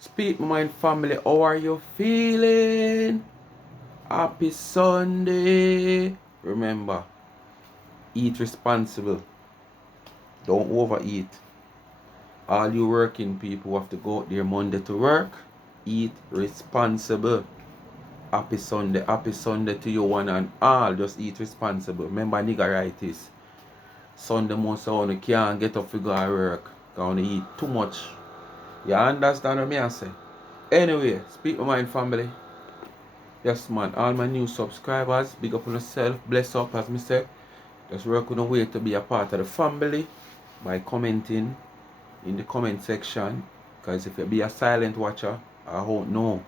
Speak my mind family, how are you feeling? Happy Sunday. Remember, eat responsible. Don't overeat. All you working people have to go out there Monday to work. Eat responsible. Happy Sunday to you one and all. Just eat responsible. Remember nigga right is Sunday most of you can't get up to go to work. Cause you eat too much. You understand what I say? Anyway, speak my mind family. Yes, man. All my new subscribers, big up on yourself, bless up, as me say. Just work on a way to be a part of the family by commenting in the comment section. Because if you be a silent watcher, I don't know.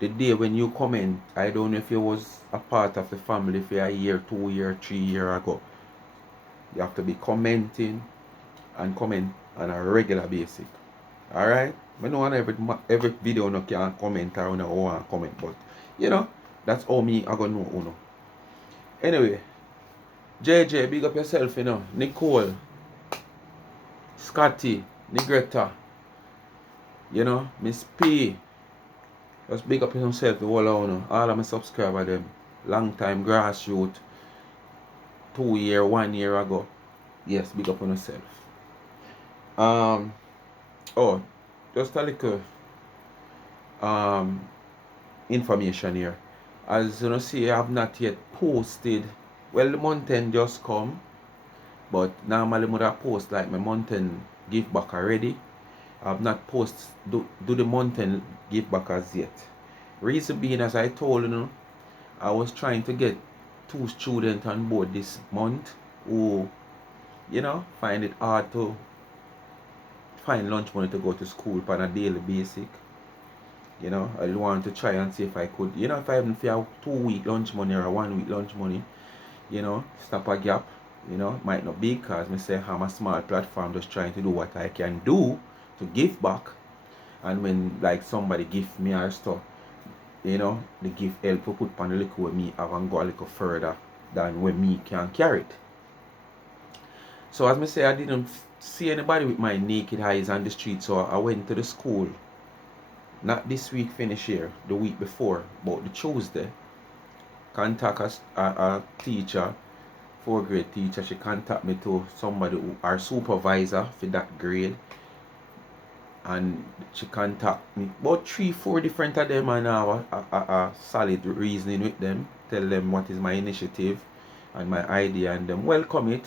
The day when you comment, I don't know if you was a part of the family for a year, 2 year, 3 year ago. You have to be commenting and comment on a regular basis. Alright? I know on every video no can comment or no want comment, but you know, that's all me I gonna know uno. Anyway, JJ, big up yourself, you know. Nicole, Scotty, Negretta, you know, Miss P. Just big up yourself, the whole of uno. All of my subscribers them. Long time grassroots, 2 year, 1 year ago. Yes, big up on yourself. Oh, just a little information here. As you know, see, I have not yet posted. Well, the mountain just come, but normally I would have post like my mountain give back already. I have not do the mountain give back as yet. Reason being, as I told you, I was trying to get 2 students on board this month who, find it hard to find lunch money to go to school on a daily basis. I want to try and see if I could, if I even have 2 week lunch money or a 1 week lunch money, stop a gap, might not be because I say I'm a small platform just trying to do what I can do to give back. And when like somebody give me our stuff, they give help to put on the liquor with me, I can go a little further than when me can carry it. So as I say, I didn't see anybody with my naked eyes on the street, so I went to the school. Not this week finish here, the week before, but the Tuesday. Contact a teacher, 4th grade teacher. She contact me to somebody who our supervisor for that grade. And she contact me about 3-4 different of them, and I have a solid reasoning with them. Tell them what is my initiative and my idea, and them welcome it.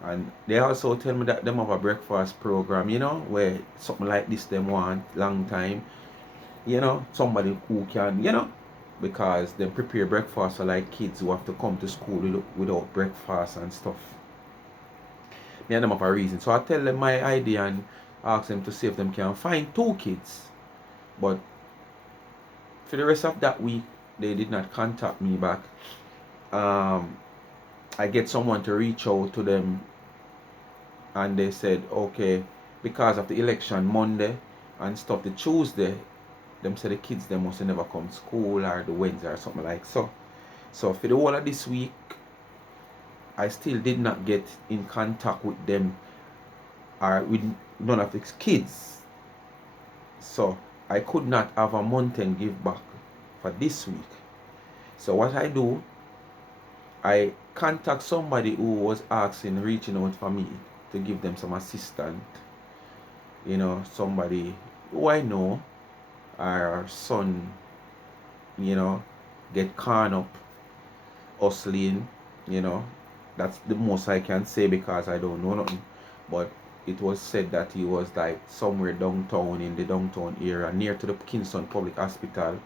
And they also tell me that them have a breakfast program, where something like this them want long time. Somebody who can, because they prepare breakfast for like kids who have to come to school without breakfast and stuff. Me and them have a reason. So I tell them my idea and ask them to see if them can find 2 kids. But for the rest of that week, they did not contact me back. I get someone to reach out to them, and they said, okay, because of the election Monday and stuff, the Tuesday, them say the kids they must never come to school or the Wednesday or something like so. So for the whole of this week, I still did not get in contact with them or with none of the kids. So I could not have a mountain give back for this week. So what I do, I contact somebody who was reaching out for me to give them some assistance. Somebody who I know, our son, get caught up hustling, that's the most I can say because I don't know nothing. But it was said that he was like somewhere downtown in the downtown area near to the Kingston Public Hospital,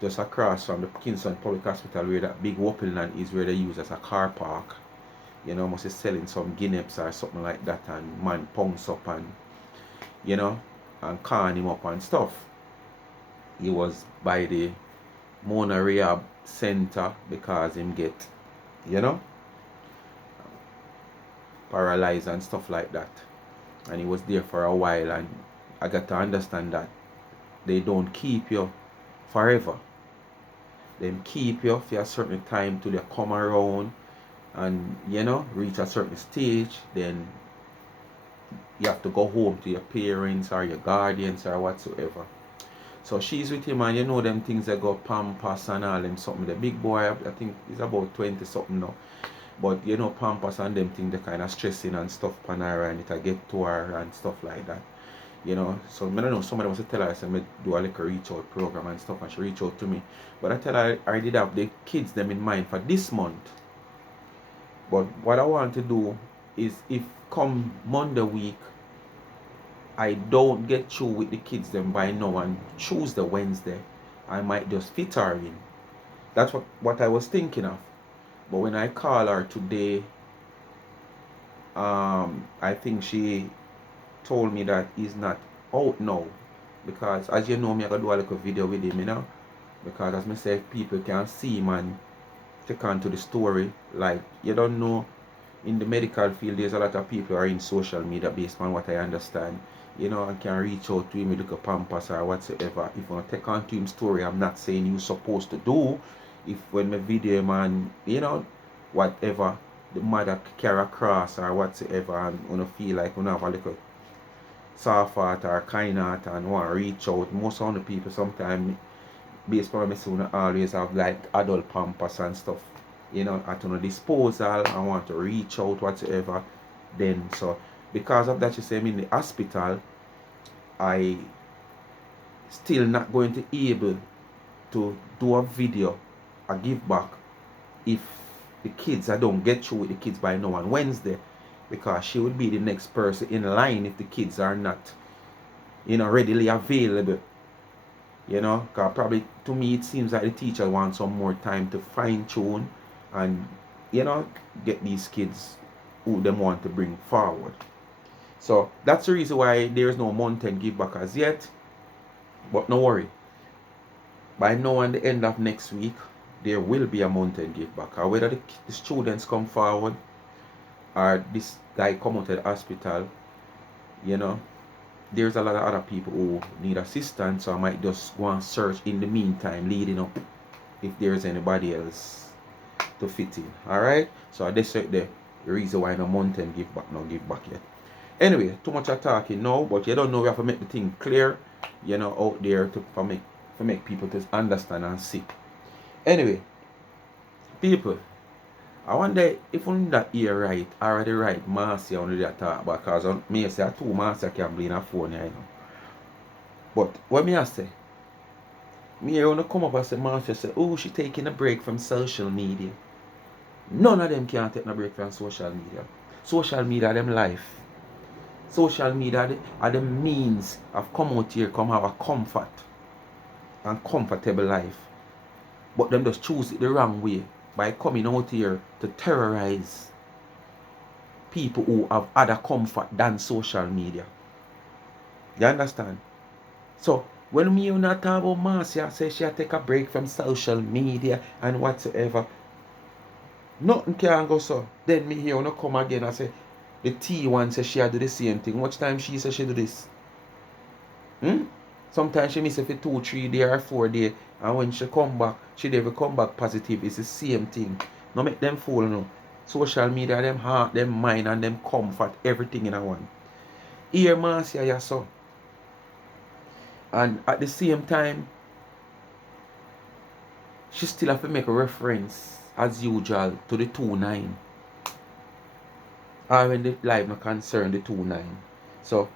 just across from the Kingston Public Hospital where that big Whoppingland is, where they use as a car park. Must be selling some guineas or something like that, and man punks up and and calling him up and stuff. He was by the Mona Rehab Center because him get, paralyzed and stuff like that. And he was there for a while, and I got to understand that they don't keep you forever. They keep you for a certain time till you come around and reach a certain stage, then you have to go home to your parents or your guardians or whatsoever. So she's with him, and you know them things that go Pampas and all them something. The big boy, I think he's about 20 something now. But you know Pampas and them things they kind of stressing and stuff on her, and it get to her and stuff like that. You know, so I don't know, somebody wants to tell her, I said, I do a little reach out program and stuff, and she reach out to me. But I tell her I did have the kids them in mind for this month. But what I want to do is if come Monday week I don't get through with the kids them by now and Tuesday, Wednesday, I might just fit her in. That's what I was thinking of. But when I call her today, I think she told me that he's not out now. Because as you know, me I gotta do a little video with him, you know. Because as me say, people can see him and take on to the story. Like you don't know, in the medical field there's a lot of people are in social media based on what I understand. You know, I can reach out to him with a pampas or whatsoever. If you want to take on to him story, I'm not saying you're supposed to do. If when my video man, you know, whatever the mother carry across or whatsoever, and you know feel like you have a little soft heart or kind heart and want to reach out. Most of the people sometimes based on my son always have like adult pampas and stuff. You know, at on a disposal, I want to reach out whatsoever. Then so because of that you say I'm in the hospital, I still not going to be able to do a video, a give back if the kids I don't get through with the kids by now on Wednesday, because she would be the next person in line if the kids are not, you know, readily available. You know, because probably to me it seems like the teacher wants some more time to fine tune and, you know, get these kids who them want to bring forward. So that's the reason why there is no mountain give back as yet. But no worry, by now and the end of next week there will be a mountain give back. Or whether the students come forward or this guy come out of the hospital, you know, there's a lot of other people who need assistance, so I might just go and search in the meantime leading up if there's anybody else to fit in. Alright? So that's the reason why no mountain give back yet. Anyway, too much of talking now, but you don't know, we have to make the thing clear, you know, out there for make people to understand and see. Anyway, people, I wonder if only that ear right, already right, Marcia only that talk, because me say two Marcia can be in a phone, you know. But what me I say, me here wanna come up and say Marcia say, oh, she taking a break from social media. None of them can take a break from social media. Social media them life. Social media are the means of come out here, come have a comfort and comfortable life. But them just choose it the wrong way by coming out here to terrorize people who have other comfort than social media. You understand? So when me you not talk about Marcia say she take a break from social media and whatsoever, nothing can go so. Then me here wanna come again and say the T1 says she do the same thing. Much time she says she do this? Sometimes she miss it for 2-3 days or 4 days, and when she come back, she never come back positive. It's the same thing. No make them fool no. Social media, them heart, them mind, and them comfort, everything in a one. Here Marcia ya so. And at the same time, she still have to make a reference as usual to the 2-9. Or when the life no concern the 2-9. So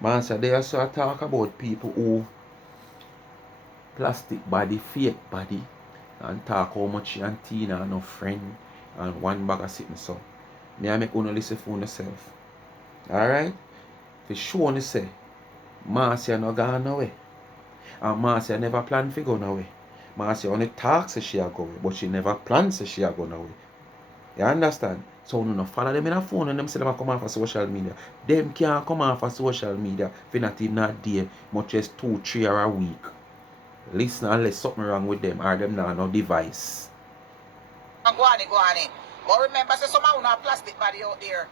Marcia, they also talk about people who plastic body, fake body, and talk how much she and Tina and no friend and one bag of sitting so. Me I make una listen for yourself. Alright? For sure you say Marcia no gone away. And Marcia never plan to go away. Marcia only talks say she a go away, but she never plans say she a go away. You understand? So no follow them in a phone and them say them come off of social media. Them can't come off of social media for not even a day, much as 2-3 or a week. Listen unless something wrong with them or them now no device. Go on. But remember, say someone who have plastic body out there.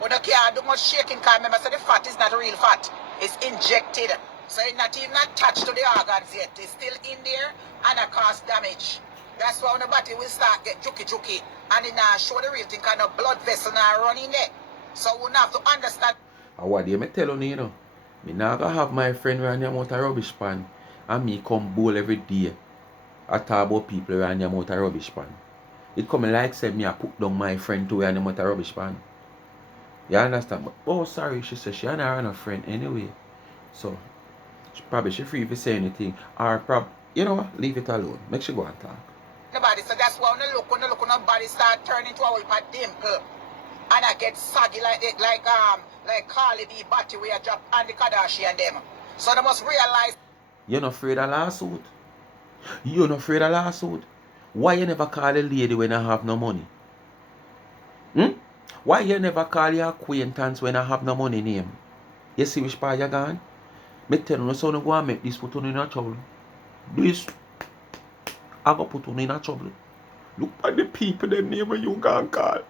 When you can't do much shaking, because remember, say the fat is not real fat. It's injected. So it's not even attached to the organs yet. It's still in there and it cause damage. That's why when the body will start get juky. And it now show the real thing, kind of blood vessel now running there. So we have to understand. And what do me tell you know? Me not gonna have my friend around your mouth a rubbish pan and me come bowl every day. I talk about people around your mouth a rubbish pan. It come like say me I put down my friend to around your mouth a rubbish pan. You understand? But, oh sorry, she said she and her and a friend anyway. So she free if you say anything. Or you know what? Leave it alone. Make she go and talk. Nobody, so that's why when you look on nobody start turning to a whip a dimple. And I get saggy like Carly D. Batty where I drop Andy Kardashian them. So they must realize. You're not afraid of lawsuit? You're not afraid of lawsuit? Why you never call a lady when I have no money? Hmm? Why you never call your acquaintance when I have no money name? You see which part you gone? Me tell you, so no go and make this put on in a trouble. This, I go put on in a trouble. Look at the people them name when you gone call.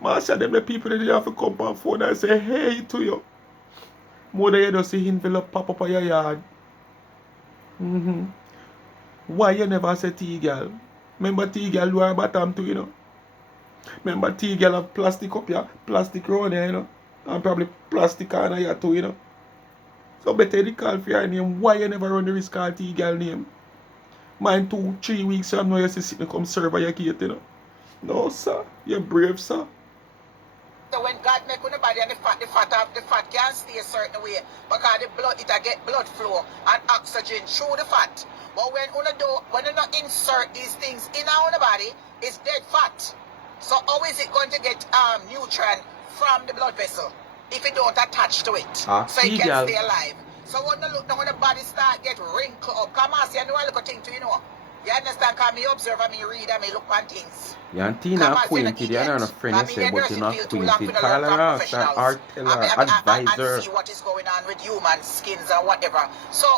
Marcia, them the people that they have to come on phone and say hey to you. More than you just see envelope pop up on your yard. Why you never say T-girl? Remember T-girl do her bottom too, you know? Remember T-girl have plastic up here, plastic round here, you know? And probably plastic on here too, you know? So better the call for your name. Why you never run the risk of T-girl name? Mine 2-3 weeks from now you see sitting come serve at your gate, you know? No, sir. You're brave, sir. So when God make nobody and the fat can't stay a certain way because the blood it get blood flow and oxygen through the fat. But when you not insert these things in our body, it's dead fat. So how is it going to get nutrient from the blood vessel if it don't attach to it? So it can stay alive. So when the body start get wrinkled up, come on, see I know a little thing to you know. You understand? Because me observe and me read and me look on things. Yeah, and Tina acquainted, you're not a friend, you say, but you're not acquainted. Call her out, or tell her, advisor. And see what is going on with human skins or whatever. So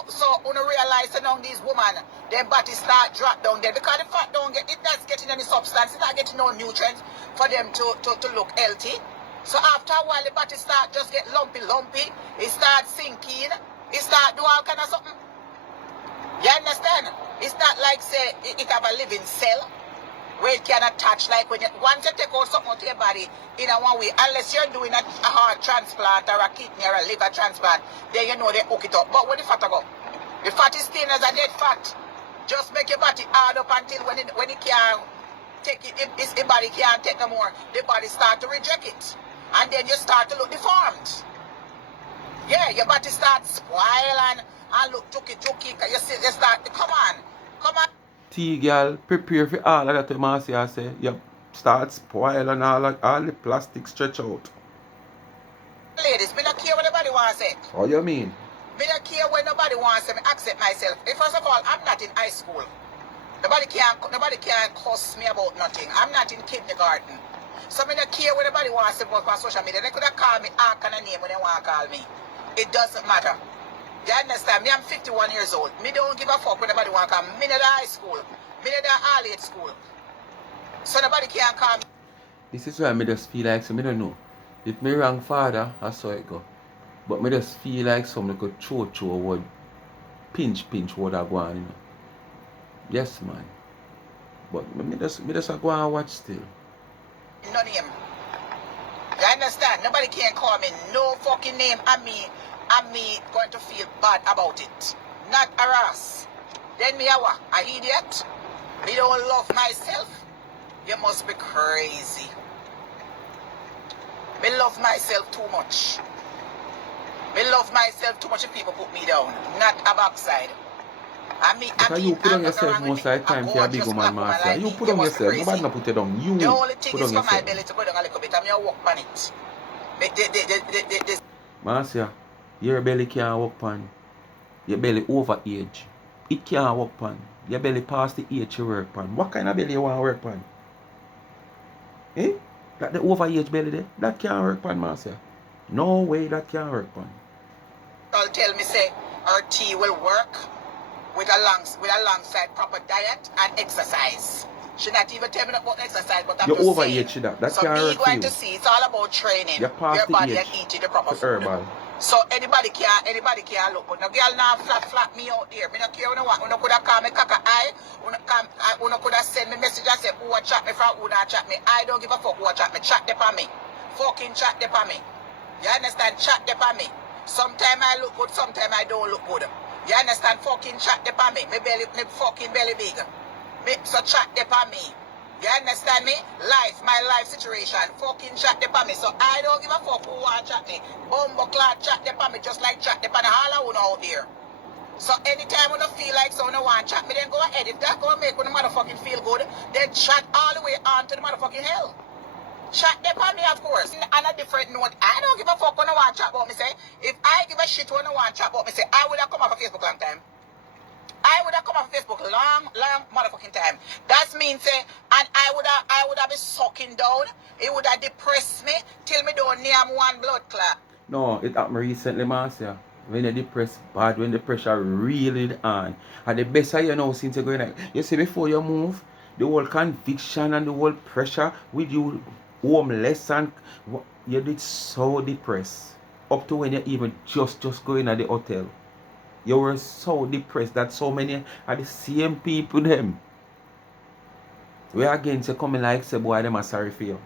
when you realize that now these women, their body start drop down there because the fat don't get, it's not getting any substance, it's not getting no nutrients for them to look healthy. So after a while, the body start just get lumpy, it start sinking, it start do all kind of something. You understand? It's not like say it have a living cell where it can attach like when once you take out something out of your body in a one way, unless you're doing a heart transplant or a kidney or a liver transplant, then you know they hook it up. But where the fat go? The fat is staying as a dead fat. Just make your body hard up until when it can't take it, the body can't take no more, the body start to reject it. And then you start to look deformed. Yeah, your body starts spoil and look tookie, you see, you start, come on. T-girl, prepare for all of that, Marcia say. You start spoil and all the plastic stretch out. Ladies, me not care what nobody wants to say. What you mean? Me not care what nobody wants to say. Me accept myself. First of all, I'm not in high school. Nobody can cuss me about nothing. I'm not in kindergarten. So me not care what nobody wants to say about on social media. They could have called me all kind of name when they want to call me. It doesn't matter. You understand? Me, I'm 51 years old. Me don't give a fuck when nobody want to call me. Me not in high school. Me not in all age school. So nobody can call me. This is why I just feel like, so me don't know. If me wrong father, I saw it go. But me just feel like somebody could throw would pinch what I go on, you know. Yes, man. But me just go and watch still. No name. You understand? Nobody can call me no fucking name and me going to feel bad about it. Not harass. Then me an idiot? Me don't love myself? You must be crazy. Me love myself too much. Me love myself too much if people put me down. Not a backside. You put on yourself most of the time for a big woman, Marcia. You put on yourself. Nobody not put it on. You the only thing put is on for my yourself. belly to go down a little bit. I'm going to work on it. Marcia, your belly can't work on. Your belly over age. It can't work on. Your belly past the age you work on. What kind of belly you want to work on? Eh? That the over age belly there? That can't work on, Marcia. No way that can't work on. I'll tell me say our tea will work with alongside proper diet and exercise. She not even tell me about exercise, but I'm you're just over saying. age, that so can't me work for going you. to see it's all about training You're past your the body age and eating the proper food. herbal. So anybody can look, but no girl now flat me out there. Me no care what. Uno could have called me caca eye. Uno could have send me message and say who chat me from who not chat me. I don't give a fuck who chat me. Chat them on me. Fucking chat them on me. You understand? Chat them on me. Sometimes I look good, sometimes I don't look good. You understand? Fucking chat them on me. Me fucking belly big. So chat them on me. You understand me? My life situation. Fucking chat them on me. So I don't give a fuck who want chat me. Bumbo clot chat them on me just like chat them on all I out there. So anytime when I feel like someone want chat me, then go ahead. If that gonna make when the motherfucking feel good, then chat all the way on to the motherfucking hell. Chat them on me, of course. On a different note, I don't give a fuck when I want chat about me, say. If I give a shit when I want chat about me, say, I would have come off of Facebook long time. I would have come off Facebook long motherfucking time. That means, say, and I would have been sucking down. It would have depressed me till me don't name one blood clot. No, it happened recently, Marcia. When you're depressed bad, when the pressure really on. And the best you know since you're going like, you see before you move, the whole conviction and the whole pressure with you homeless and you did so depressed. Up to when you even just going at the hotel. You were so depressed that so many are the same people them. We again say coming like say boy them are sorry for you.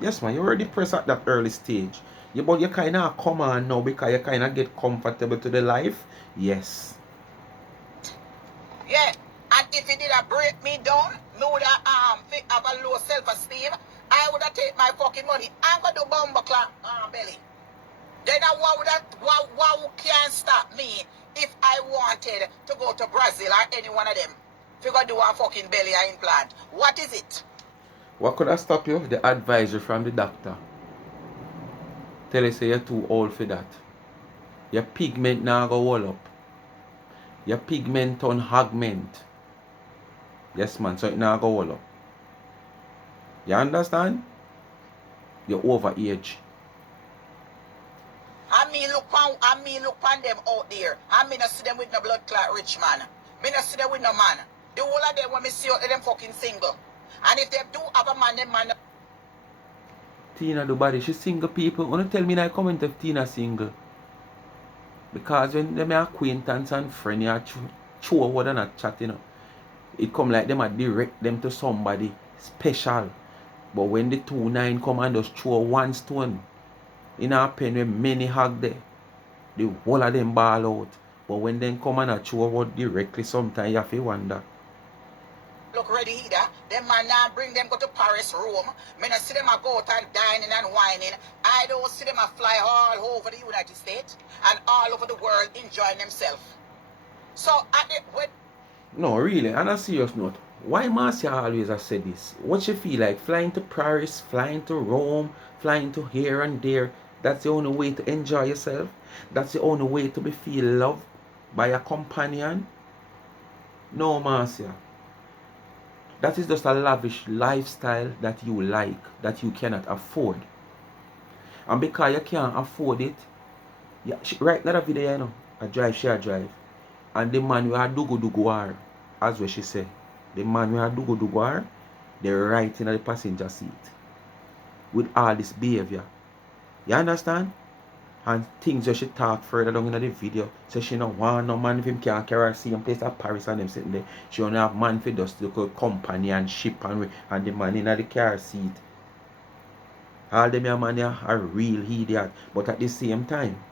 Yes man, you were depressed at that early stage. But you kind of come on now because you kind of get comfortable to the life. Yes. Yeah. And if it did break me down, me would have a low self-esteem. I would have take my fucking money and go to bumbo clock belly. Then what can stop me if I wanted to go to Brazil or any one of them? If you go do a fucking belly implant. What is it? What could have stopped you? The advisory from the doctor. Tell you say you're too old for that. Your pigment now go wall up. Your pigment on augment. Yes man, so it now go wall up. You understand? You're over age. I mean look on them out there. I mean I see them with no blood clot rich man. Me not see them with no man. The whole of them when me see out them fucking single. And if they do have a man, them man. Tina do body, she single people. Wanna tell me that comment if Tina single? Because when them acquaintance and friend you show what they're not chatting, it come like them a direct them to somebody special. But when the 2-9 come and just throw one stone in a pen with many hug there, the whole of them ball out. But when they come and throw what directly, sometimes you have to wonder. Look ready either. Them man now bring them go to Paris, Rome. Me not see them a go out and dining and whining. I don't see them a fly all over the United States and all over the world enjoying themselves. So at the when No, really, on a serious note, why Marcia always has said this? What she feel like? Flying to Paris, flying to Rome, flying to here and there. That's the only way to enjoy yourself. That's the only way to be feel loved by a companion. No, Marcia. That is just a lavish lifestyle that you like, that you cannot afford. And because you can't afford it, right now video, you know, I drive, she a drive. And the man we are dugu are, as what she say. The man we are dugu are, they're right in the passenger seat. With all this behavior. You understand? And things that she talk further down in the video. So she don't want no man if him can't carry her same place at Paris and them sitting there. She only have man for just local companionship and the man in the car seat. All them your man are real idiot. But at the same time,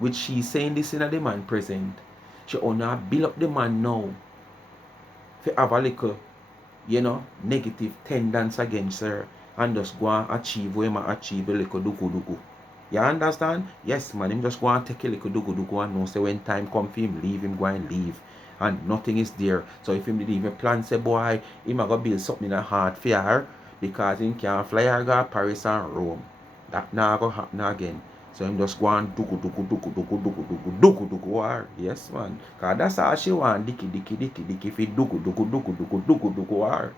with she saying this in the man present, she only build up the man now. For have a little, you know, negative tendency against her. And just go and achieve what he achieve a little dugu. You understand? Yes, man. Him just go and take a little dugu and know say when time come for him, leave him, go and leave. And nothing is there. So if him did even plan say boy, he might go build something in a heart for her because he can't fly or go to Paris and Rome. That now go happen again. So him just go and dugu her. Yes, man. Cause that's all she want. Dicky. Fi dugu her.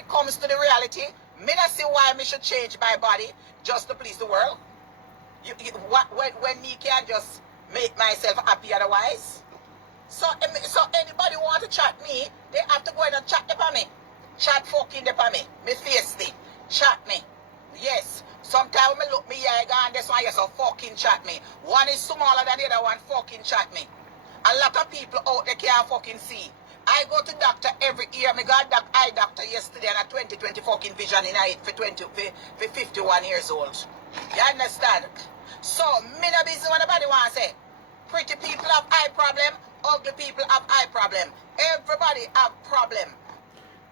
it comes to the reality, me not see why me should change my body just to please the world. When me can just make myself happy otherwise. So anybody want to chat me, they have to go in and chat upon me. Chat fucking upon me. Me face thing. Chat me. Yes. Sometimes me look me here and this one here so fucking chat me. One is smaller than the other one, fucking chat me. A lot of people out there can't fucking see. I go to doctor every year. Me got eye doctor yesterday and a 20/20 fucking vision in eye for 51 years old. You understand? So, me no busy what nobody want to say. Pretty people have eye problem. Ugly people have eye problem. Everybody have problem.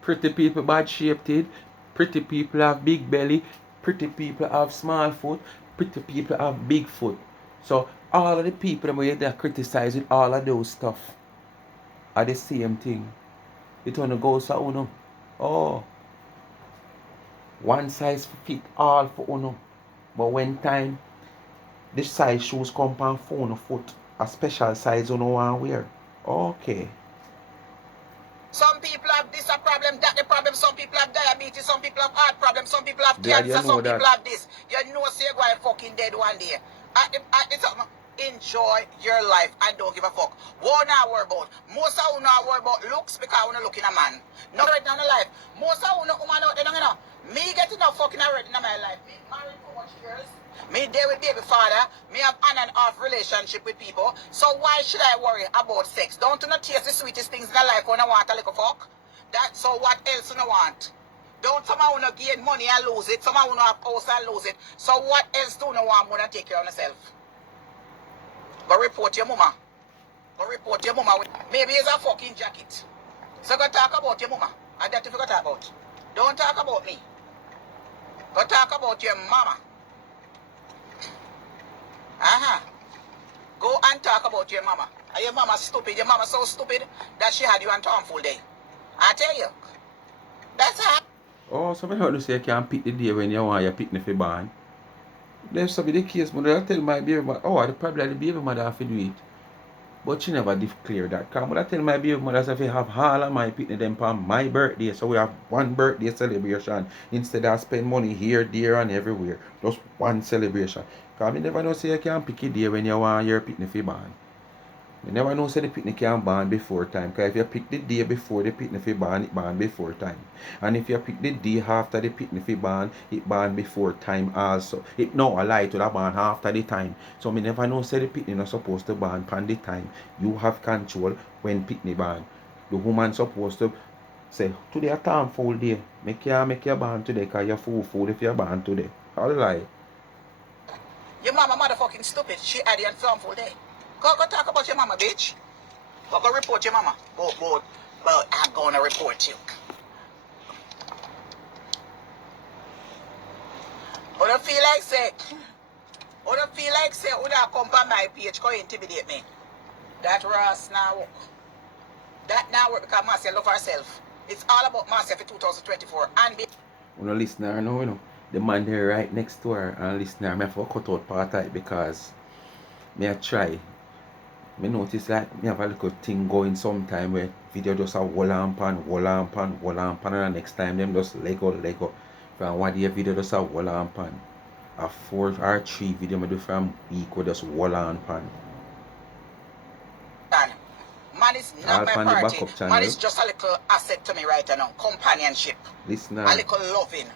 Pretty people bad shaped. Pretty people have big belly. Pretty people have small foot. Pretty people have big foot. So all of the people that they criticize with all of those stuff are the same thing. It only goes for uno. Oh, one size fit all for uno. But when time the size shoes come on phone foot, a special size uno want wear. Okay. Some people have this a problem, that the problem. Some people have diabetes, some people have heart problems, some people have Glad you cancer, know some people that. have this. You know, say go and fucking dead one day. Enjoy your life and don't give a fuck. What now worry about? Most of you now worry about looks because you look in a man. Not right now in life. Most of you woman out there, you know. Me getting enough fucking already in my life. Me married for much years. Me there with baby father. Me have on and off relationship with people. So why should I worry about sex? Don't you not taste the sweetest things in life when I want a little fuck? So what else you want? Don't somehow want to gain money and lose it. Somehow want to have house and lose it. So what else do you want to take care of yourself? Go report your mama. Go report your mama. Maybe it's a fucking jacket. So go talk about your mama. And that's what you go talk about. Don't talk about me. Go talk about your mama. Go and talk about your mama. And your mama stupid. Your mama so stupid that she had you on harmful day. I tell you. That's how. Oh, so I heard you say you can't pick the day when you want your picnic for born. There's some the case, mother. I tell my baby mother, oh, the probably the baby mother have to do it. But she never declare that. Because I tell my baby mother, if you have all of my picnic them on my birthday, so we have one birthday celebration instead of spend money here, there, and everywhere. Just one celebration. Because I never know say you can pick a day when you want your picnic for born. You never know say the picnic can born before time. Because if you pick the day before the picnic for born, it born before time. And if you pick the day after the picnic for born, it born before time also. It no a lie to the born after the time. So me never know say the picnic not supposed to born pan the time. You have control when picnic born. The woman supposed to say today a time full day. Make you born today because you're full if you're born today. All lie. Your mama motherfucking stupid. She had you on harmful day. Go talk about your mama, bitch. Go report your mama. But I'm gonna report you. Or don't feel like say, would I come on my page, go intimidate me. That Ross now work. That now work because Marcia love herself. It's all about Marcia for 2024. And be You listener know, the man there right next to her and listener, I have to cut out part of it because me I try. Me notice like me have a little thing going sometime where video just a wall and pan, and the next time them just Lego. From one day video just a wall and pan. A 4 or 3 video me do from week with just wall and pan. done. Man is not All my pan the party. backup Man channel. is just a little asset to me right now. Companionship. Listener. A little loving.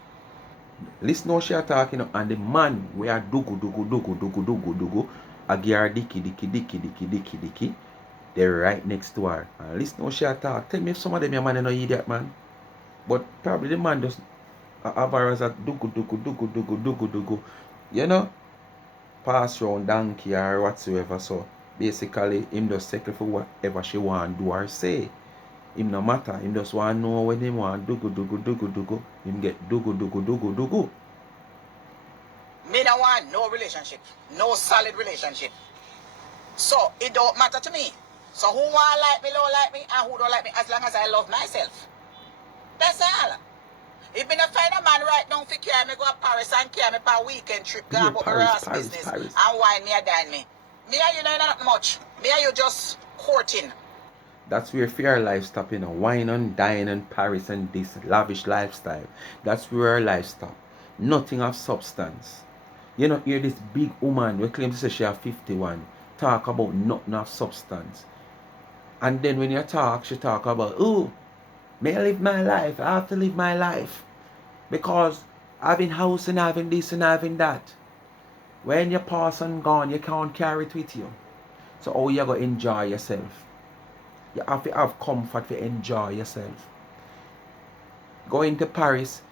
Listen how she are talking and the man we are dugu a gear dicky. They're right next to her. And listen how she are talk. Tell me if some of them your man no idiot man. But probably the man just have her as a dugu. You know? Pass round donkey or whatsoever. So basically him just settle for whatever she want do or say. Him no matter. Him just want know when him want dugu. Him get dugu. Me no want no relationship. No solid relationship. So it don't matter to me. So who want like me, don't like me, and who don't like me as long as I love myself. That's all. If me not find a man right now for carry me go to Paris and carry me for a weekend trip, go Yeah, about my Paris. business and wine me and dine me. Me and you know not much. Me and you just courting. That's where fear life stop, wine and dine and Paris and this lavish lifestyle. That's where our life stop. Nothing of substance. You know, hear this big woman we claim to say she have 51 talk about nothing of substance. And then when you talk, she talk about, oh, may I live my life? I have to live my life. Because having house and having this and having that. When you pass and gone, you can't carry it with you. So how you going to enjoy yourself? You have to have comfort to enjoy yourself. Going to Paris,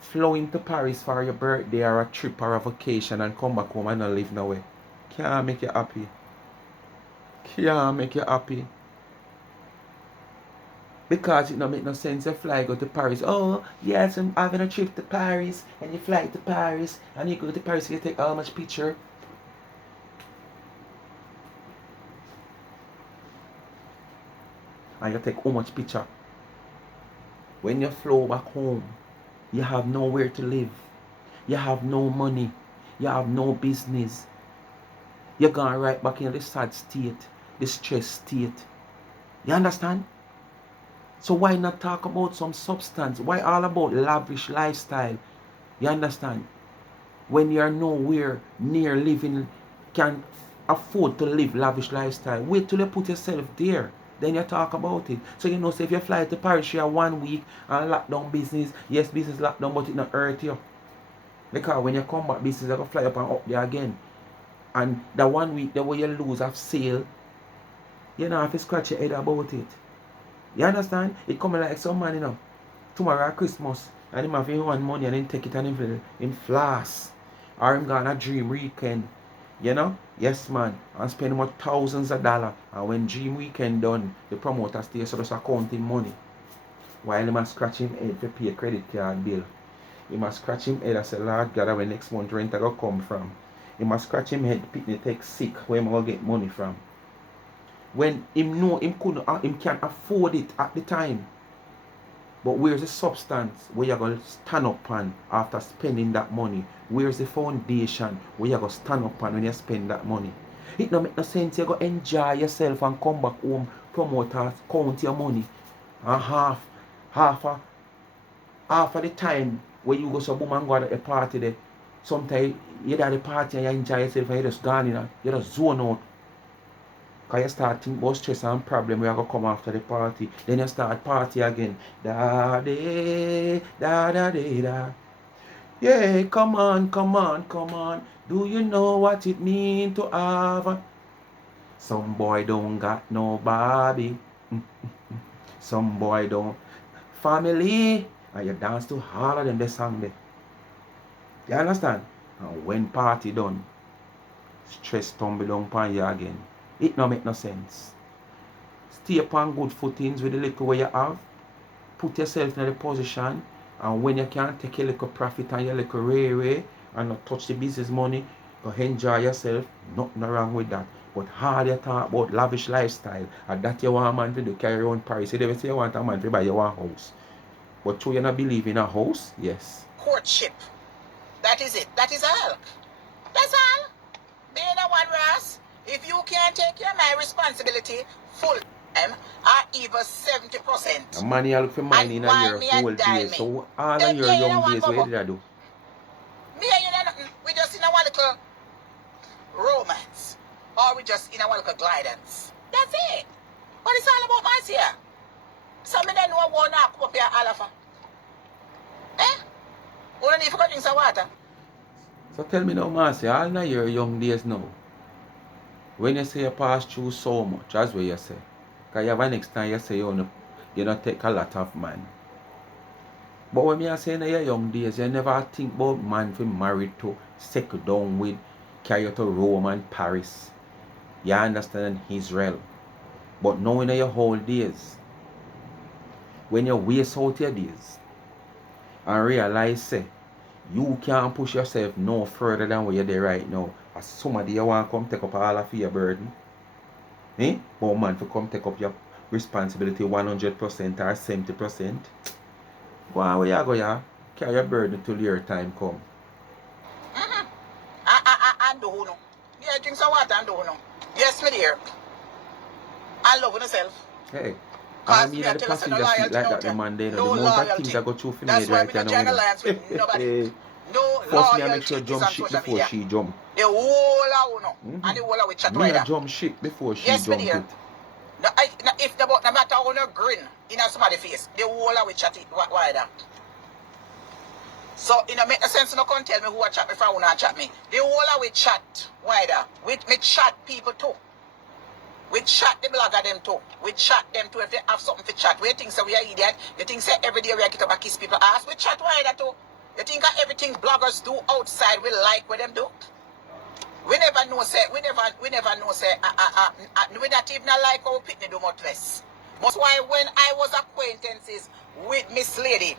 Flowing to Paris for your birthday or a trip or a vacation and come back home and not live nowhere. Can't make you happy. Can't make you happy. Because it don't make no sense you fly go to Paris. Oh, yes, I'm having a trip to Paris. And you fly to Paris. And you go to Paris and you take how much picture? And you take how much picture? When you flow back home, you have nowhere to live. You have no money. You have no business. You're going right back in the sad state, the stress state. You understand? So why not talk about some substance? Why all about lavish lifestyle? You understand? When you're nowhere near living, can afford to live lavish lifestyle. Wait till you put yourself there. Then you talk about it. So you know, say if you fly to Paris for 1 week and lock down business, yes, business lock down, but it not hurt you. Because when you come back, business is going to fly up and up there again. And the 1 week, the way you lose of sale, you know, have to scratch your head about it. You understand? It coming like some man, you know. Tomorrow Christmas, and him have one money and then take it and him floss. Or him gonna dream weekend. You know? Yes, man. And spend more thousands of dollars. And when dream weekend done, the promoter stays so just accounting money. While he must scratch him head to pay a credit card bill. He must scratch him head and say, Lord God, where next month rent I go come from. He must scratch him head, pick the take sick, where am I gonna get money from? When him know him can't afford it at the time. But where's the substance where you're going to stand up on after spending that money? Where's the foundation where you're going to stand up on when you spend that money? It don't make no sense. You're going to enjoy yourself and come back home, promoters, count your money. And half of the time where you go so boom and go at the party there, sometimes you're at the party and you enjoy yourself and you're just gone in, you just zone out. Because you start thinking about stress and problem where you come after the party. Then you start party again. Da da da da da. Yeah, come on, come on, come on. Do you know what it means to have? Some boy don't got no Barbie. Some boy don't. Family. And you dance to all of them the song there. You understand? And when party done, stress tumble down upon you again. It no make no sense. Stay upon good footings with the little way you have. Put yourself in the position. And when you can take a little profit and your little ray and not touch the business money, go enjoy yourself. Nothing wrong with that. But hard you talk about lavish lifestyle. And that you want a man to do carry around Paris. You never say you want a man to buy your house. But you not believe in a house? Yes. Courtship. That is it. That is all. That's all. Being a one Ross. If you can't take care of my responsibility full time or even 70%. A man you look for money in a year whole days. So all of your young days, what did I do? Me and you know nothing. We just in a one little romance. Or we just in a one little glidance. That's it. But it's all about Marcia. Some of them know I want to come up here all of her. Eh? We don't need to go drink some water. So tell me now, Marcia, all of your young days now. When you say you pass through so much, that's what you say. Because you have a next time you say you don't take a lot of man. But when you say in your young days, you never think about man to marry to, settle down with, carry you to Rome and Paris. You understand Israel. But now in your whole days, when you waste out your days and realize say, you can't push yourself no further than where you're there right now. As somebody you want to come take up all of your burden. But man to come take up your responsibility 100% or 70%. Go on where you go, yeah. Carry your burden till your time come. And do no. Yeah, drink some water and do no. Yes, me dear. I love yourself. Hey. I mean the passenger seat like that the man there. The amount of things I go through for me right now. That's why I don't alliance with nobody. No first me I make sure jump ship before she jump. The whole of uno. And the whole of we chat me jump ship before she jump it. No, if the no matter how no grin in somebody's face, the whole of we chat it wider. So it don't make no sense. No can't tell me who I chat me from who not chat me. The whole of we chat wider. We chat people too. We chat the blogger them too. We chat them too if they have something to chat. We think so we are idiot. You think say every day we get up and kiss people ass. We chat wider too. You think that everything bloggers do outside we like what them do? We never know say, we never know say, we not even like our pitney do much less. That's why when I was acquaintances with Miss Lady,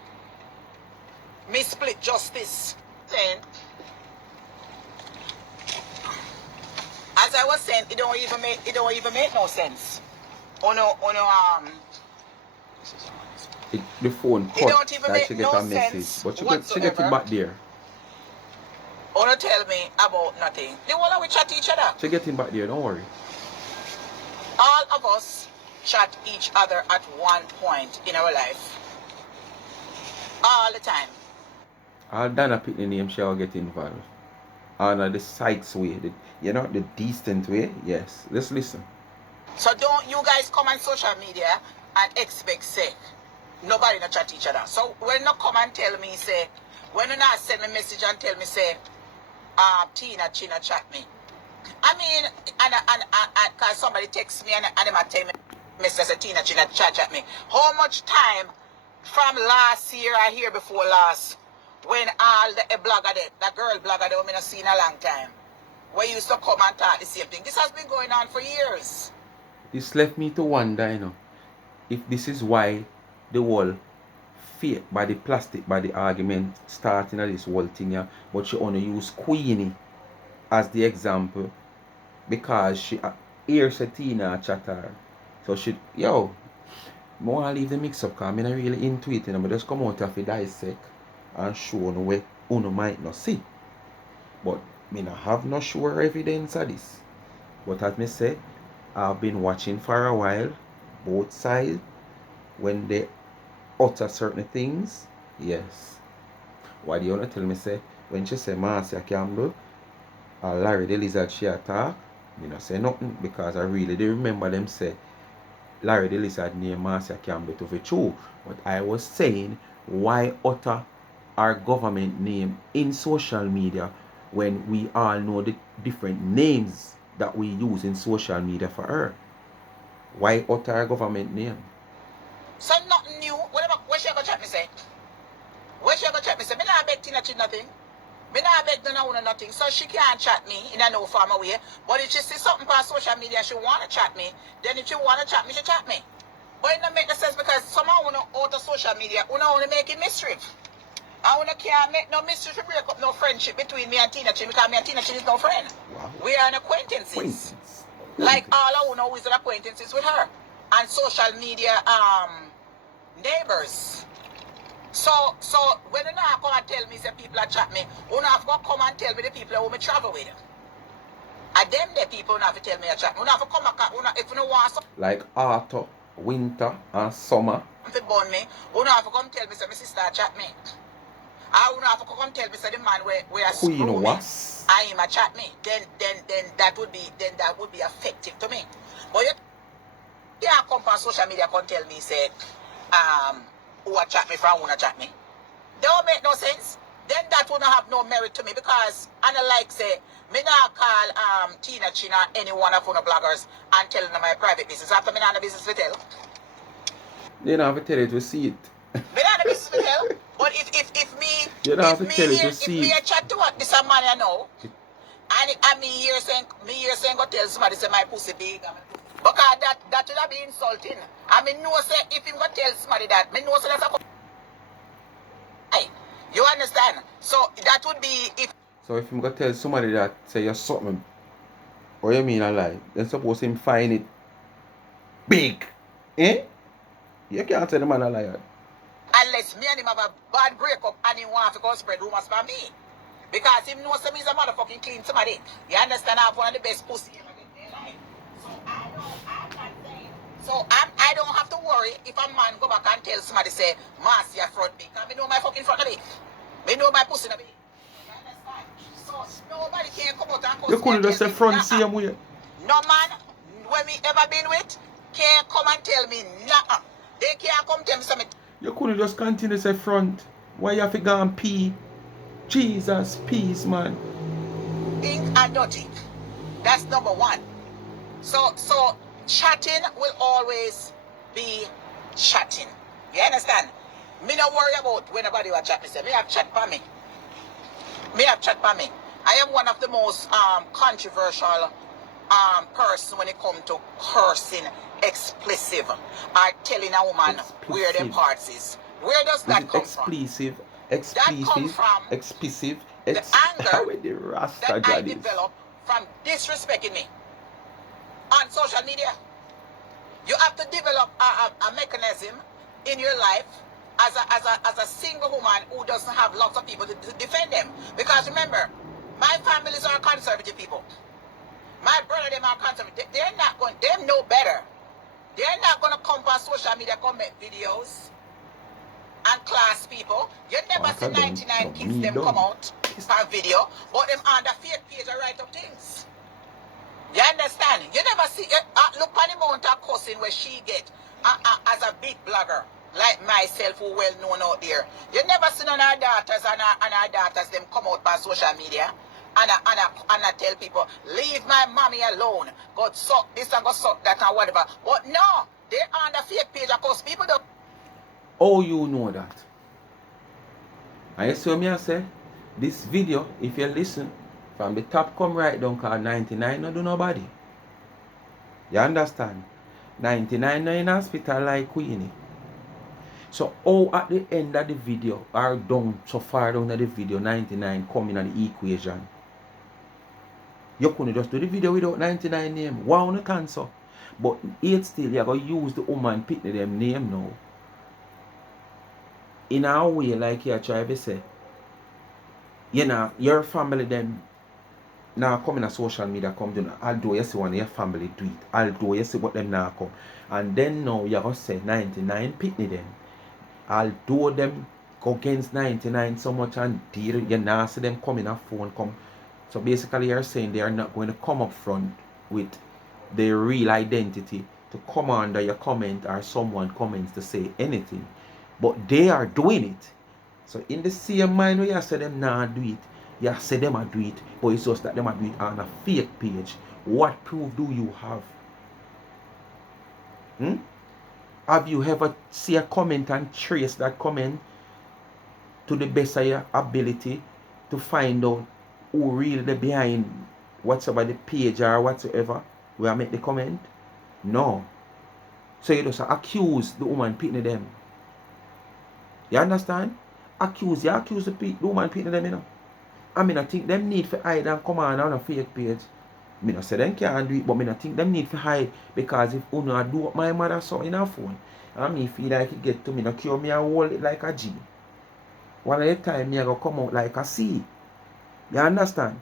Miss Split Justice, saying, as I was saying, it don't even make no sense. The phone It cut don't even that make she get no a message. sense But she whatsoever. get it back there. Wanna tell me about nothing. They wanna we chat each other. She get him back there, don't worry. All of us chat each other at one point in our life. All the time. All Dana pick the name, she'll get involved. On the Sykes way, the decent way. Yes, let's listen. So don't you guys come on social media and expect say nobody not chat each other. So when you come and tell me say, when you not send me message and tell me say, Tina China chat me. I mean, and cause somebody texts me and they might tell me, Mr. say Tina China chat me. How much time from last year or year before last, when all the blogger there, the girl blogger there, we not seen a long time, where you used to come and talk the same thing. This has been going on for years. This left me to wonder, if this is why the whole fake by the plastic by the argument starting at this whole thing here, but she only use Queenie as the example because she hears Tina chatter. So she, I want to leave the mix up because I'm not really into it, but just come out of it dissect and show no way you might not see. But me not have no sure evidence of this. But as me say, I've been watching for a while, both sides, when they utter certain things, yes. Why do you want to tell me say, when she say Marcia Campbell or Larry the Lizard she attack, me not say nothing because I really do remember them say Larry the Lizard name Marcia Campbell to be true. But I was saying, why utter our government name in social media when we all know the different names that we use in social media for her? Why utter our government name? So nothing new. Where she go chat me say? Where she go chat me say? Me not beg Tina Chin nothing. Me not beg no nothing. So she can't chat me in a no form way. But if she see something on social media and she wanna chat me, then if she wanna chat me, she chat me. But it don't make no sense because somehow wanna out of social media, wanna make it mischief. I wanna can't make no mischief to break up no friendship between me and Tina Chin because me and Tina Chin is no friend. Wow. We are an acquaintances. Like all I know is an acquaintances with her. And social media neighbors. So when you now come and tell me say people are chat me, you have to come and tell me the people who me travel with. And them the people who have to tell me a chat. You have to come back if you don't want something. Like autumn, winter, and summer. If you burn me, you have to come tell me say my sister chat me. I would have to come tell me say the man where Queen screw me. was. I am a chat me. Then that would be effective to me. But you can't come on social media and tell me say who a chat me from who not chat me. Don't make no sense. Then that would not have no merit to me because I don't like say me not call Tina China any one of the bloggers and tell them my private business after me not have business to tell. They don't have to tell you to see it. Me not have business to tell. But if me You don't have to tell you to if see me it. a chat to what this a man I know and me here saying go tell somebody say my pussy big because that would have been insulting. I mean know say if him go tell somebody that me know say that's a you understand? So that would be if. So if I'm gonna tell somebody that say you're something, what you mean a lie, then suppose him find it big. Eh? You can't tell the man a liar. Unless me and him have a bad breakup and he wants to go spread rumors for me. Because him knows he's a motherfucking clean somebody. You understand? I have one of the best pussy ever in their life. So I'm not saying. So I don't have to worry if a man go back and tell somebody say, Marcia front me. Because I know my fucking front of me. I know my pussy in me. You understand? So nobody can come out and You couldn't just say front same way. No man, when we ever been with, can't come and tell me nah. They can't come tell me something. You couldn't just continue to say front. Why you have to go and pee? Jesus, peace, man. Ink and dirty. That's number one. So chatting will always be chatting. You understand? Me not worry about when nobody will chat me. Say me have chat for me. Me have chat for me. I am one of the most controversial person when it comes to cursing, explicit, or telling a woman where them parts is. Where does that come from? That comes from the anger that I develop from disrespecting me on social media. You have to develop a mechanism in your life as a single woman who doesn't have lots of people to defend them. Because remember, my families are conservative people. My brother, them are conservative. They're not going, them know better. They're not going to come on social media, come make videos and class people. You never see 99 kids them come out for video, but them on the fake page and write up things. You understand? You never see, look on the amount of cussing where she get as a big blogger, like myself who well known out there. You never see none of our daughters and our daughters them come out by social media and I tell people, leave my mommy alone. Go suck this and go suck that and whatever. But no, they're on the fake page because people don't. Oh, you know that. And you see me I say, this video, if you listen, from the top come right down, called 99 no do nobody. You understand? 99 no in hospital like Queenie. So at the end of the video, or down so far down the video, 99 come in the equation. You couldn't just do the video without 99 name. Wow, no cancer. But yet still, you're going to use the woman picking them name now. In a way, like you try to say, you know, your family them now come in a social media, come to, although you see one of your family do it, although you see what them now come. And then now you're going to say 99 picking them. Although them go against 99 so much and deal, you now see them come in a phone, come. So basically you're saying they are not going to come up front with their real identity to come under your comment or someone comments to say anything. But they are doing it. So in the same mind where you say them not do it, you say them a do it, but it's just that them a do it on a fake page. What proof do you have? Have you ever see a comment and trace that comment to the best of your ability to find out who really behind whatsoever the page or whatsoever where I make the comment? No. So you just accuse the woman picking them. You understand? You accuse the woman picking them, you know. I mean, I think them need to hide and come on a fake page. I don't say them can't do it, but I think them need to hide because if you do what my mother saw in her phone, and me feel like it get to me, cure me and hold it like a G. One at a time, me I go come out like a C. You understand?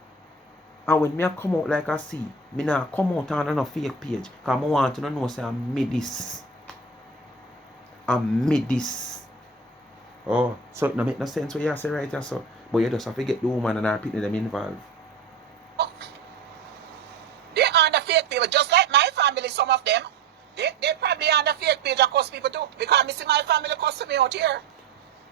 And when me I come out like a C, me not come out on a fake page. Because I want to know say I made this. Oh, so it don't make no sense what you say right here, so. But you just have to get the woman and her people them involved. They're on the fake page, just like my family, some of them. They probably on the fake page and cuss people too. Because I see my family cussing me out here.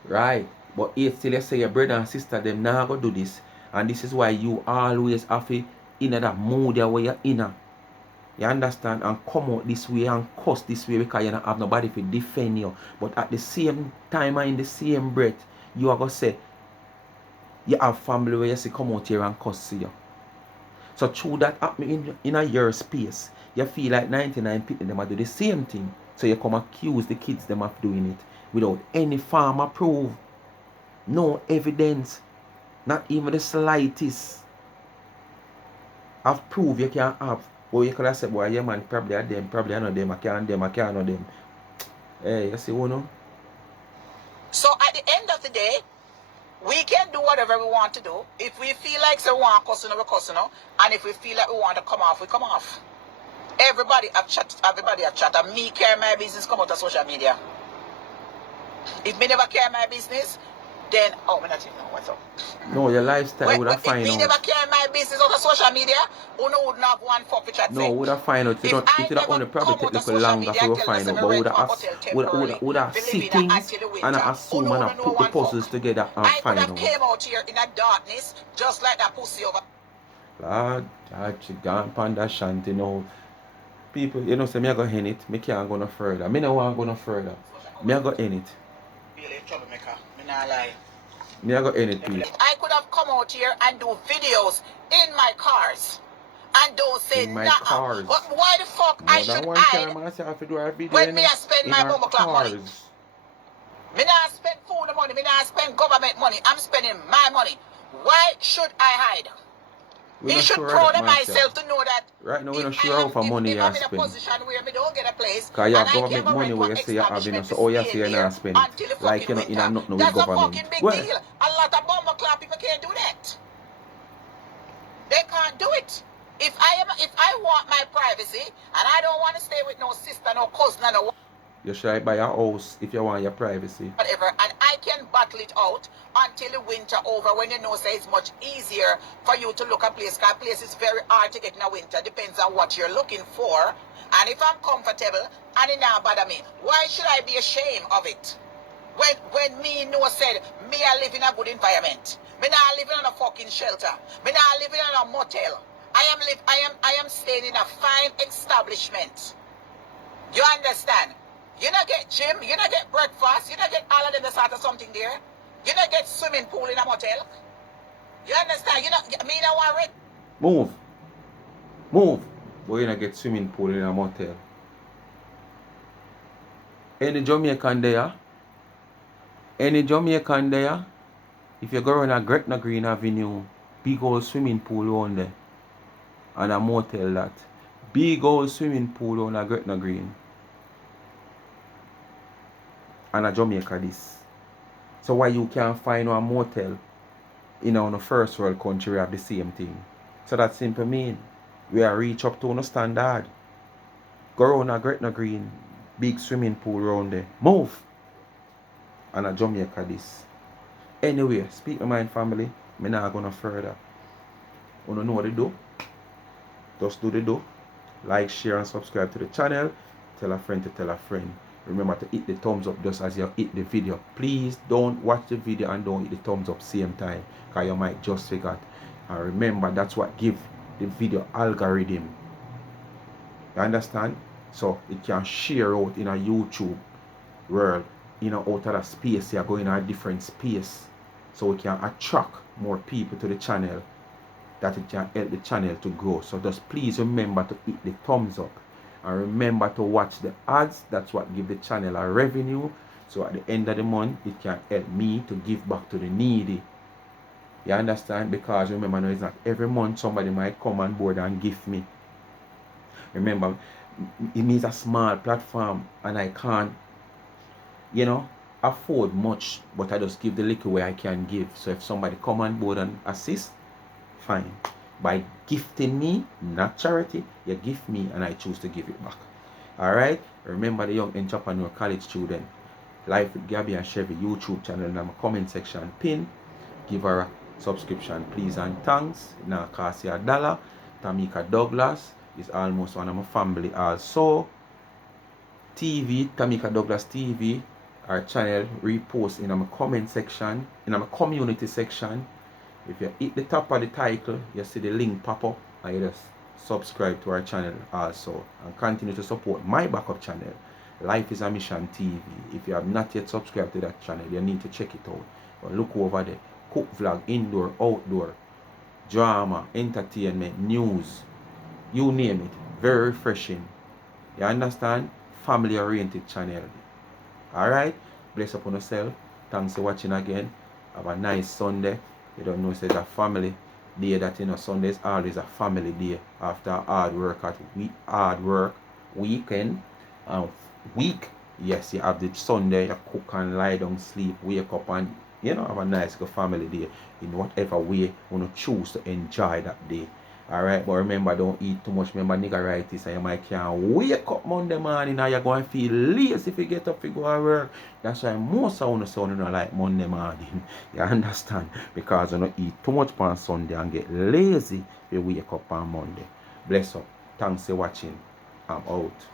Right. But yet still you say your brother and sister them now go do this. And this is why you always have to in that mood where you're in. You understand? And come out this way and cuss this way because you don't have nobody to defend you. But at the same time and in the same breath, you are going to say you have family where you say come out here and cuss you. So through that happening in a year space, you feel like 99 people them do the same thing. So you come accuse the kids them of doing it without any form of proof. No evidence. Not even the slightest of proof you can have. But you could have said, boy, yeah man, probably are them, probably I know them, I can't know them. Hey, you see what no? So at the end of the day, we can do whatever we want to do. If we feel like we want cussing, we cussing. And if we feel like we want to come off, we come off. Everybody have chat. And me care my business come out of social media. If me never care my business, then me not even know what's up. No, your lifestyle would have find out. If me never care my business out of social media, you know wouldn't have one fuck which I'd say. No, would have find out. It would only probably take a little longer to find out. But would have see things and assume and put the puzzles together and find out. I could have came out here in a darkness just like that pussy over. Lord, she gone upon that shanty now. People, you know, say me I go in it. Me can't go no further. Me no want to go no further. Me I go in it. Really troublemaker. Me not lie. Me I got any tweet. I could have come out here and do videos in my cars. And don't say In my nah. cars. But why the fuck I More than should one hide time I say I have to do a video when me I spend in my our bumble clock money? cars. Me not spend food money, me not spend government money. I'm spending my money. Why should I hide? We Me not should sure of proud that, of Marcia. myself to know that Right now we if not sure how much money if you I'm in a spend. position where me don't get a place Cause you and have I government can money rent where one you say you have, you know, establishment so to all you stay say you there not spend it. until the Like fucking you know, winter. with That's a government. fucking big Well, deal. A lot of bomber clap people can't do that. They can't do it. If I want my privacy and I don't want to stay with no sister, no cousin, no you should buy a house if you want your privacy. whatever, and I can battle it out until the winter over when you know say it's much easier for you to look at place, because place is very hard to get in the winter, depends on what you're looking for. And if I'm comfortable and it not bother me, why should I be ashamed of it? When me know said me I live in a good environment. Me not living in a fucking shelter. Me not living in a motel. I am staying in a fine establishment. You understand? You not get gym, you not get breakfast, you not get all of them sort of something there. You not get swimming pool in a motel. You understand? You not me not want rent. Move. Move. But you not get swimming pool in a motel. Any Jamaican there? Any Jamaican there? If you go around a Gretna Green Avenue, big old swimming pool on there. And a motel that. Big old swimming pool on a Gretna Green. And a Jamaica this. So why you can't find a motel in a first world country have the same thing? So that simply mean we are reach up to no standard. Go around a Gretna Green, big swimming pool around there. Move! And a Jamaica this. Anyway, speak my mind family. Me not gonna further. You know what to do? Just do the do. Like, share and subscribe to the channel. Tell a friend to tell a friend. Remember to hit the thumbs up just as you hit the video. Please don't watch the video and don't hit the thumbs up same time, because you might just forget. And remember, that's what give the video algorithm. You understand? So it can share out in a YouTube world, out of the space. You're going in a different space. So it can attract more people to the channel, that it can help the channel to grow. So just please remember to hit the thumbs up. And remember to watch the ads. That's what give the channel a revenue. So at the end of the month, it can help me to give back to the needy. You understand? Because remember, no, it's not every month somebody might come on board and give me. Remember, it means a small platform and I can't, afford much. But I just give the little way I can give. So if somebody come on board and assist, fine. By gifting me, not charity, you gift me and I choose to give it back. Alright? Remember the Young Entrepreneur College student. Life with Gabby and Chevy YouTube channel in the comment section pin. Give her a subscription, please and thanks. Now cost you $1. Tamika Douglas is almost one of my family also. TV, Tamika Douglas TV, our channel repost in my comment section, in my community section. If you hit the top of the title, you see the link pop up and you just subscribe to our channel also and continue to support my backup channel, Life is a Mission TV. If you have not yet subscribed to that channel, you need to check it out. But look over there. Cook vlog, indoor, outdoor, drama, entertainment, news, you name it. Very refreshing. You understand? Family oriented channel. Alright? Bless upon yourself. Thanks for watching again. Have a nice Sunday. You don't know, it's a family day that, Sunday is always a family day after hard work weekend week. Yes, you have the Sunday, you cook and lie down, sleep, wake up and have a nice good family day in whatever way you want to choose to enjoy that day. Alright, but remember, don't eat too much. Remember, niggeritis, and you might can't wake up Monday morning and you're going to feel lazy if you get up to go to work. That's why most of you don't like Monday morning. You understand? Because you don't eat too much on Sunday and get lazy if you wake up on Monday. Bless up. Thanks for watching. I'm out.